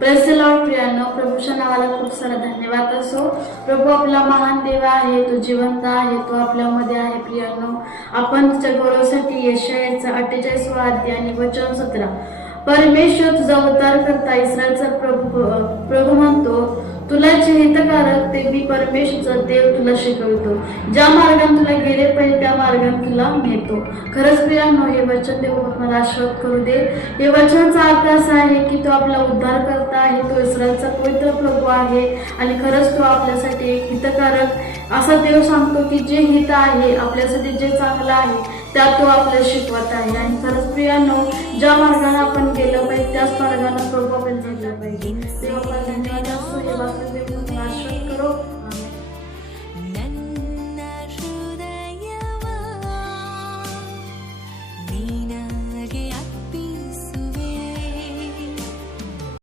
Praise the Lord प्रियानो, प्रभूच्या नावाला खूप सारा धन्यवाद असो। प्रभू आपला महान देव आहे, तो जिवंत आहे, तो आपल्यामध्ये आहे। प्रियानो, आपण त्याच्या गौरवासाठी यशायाचा 48वा अध्याय आणि वचन 17, परमेश्वर तुझा उद्धार करता इस्रायलचा प्रभू म्हणतो, तुला जे हितकारक ते मी परमेश्वरचा देव तुला शिकवतो, ज्या मार्गाने तुला गेले पाहिजे त्या मार्गाने तुला नेतो। खरंच प्रियानो, हे वचन देव मला आशीर्वाद करू दे। हे वचनाचा अर्थ असा आहे की तो आपला उद्धार करता आहे, तो इस्रायलचा पवित्र प्रभू आहे आणि खरंच तो आपल्यासाठी एक हितकारक असा देव सांगतो की जे हित आहे आपल्यासाठी, जे चांगलं आहे त्यात तो आपल्याला शिकवत आहे। आणि खरंच प्रियानो, ज्या मार्गाने आपण गेलं पाहिजे त्याच मार्गाने प्रभू आपल्याला नेलं पाहिजे।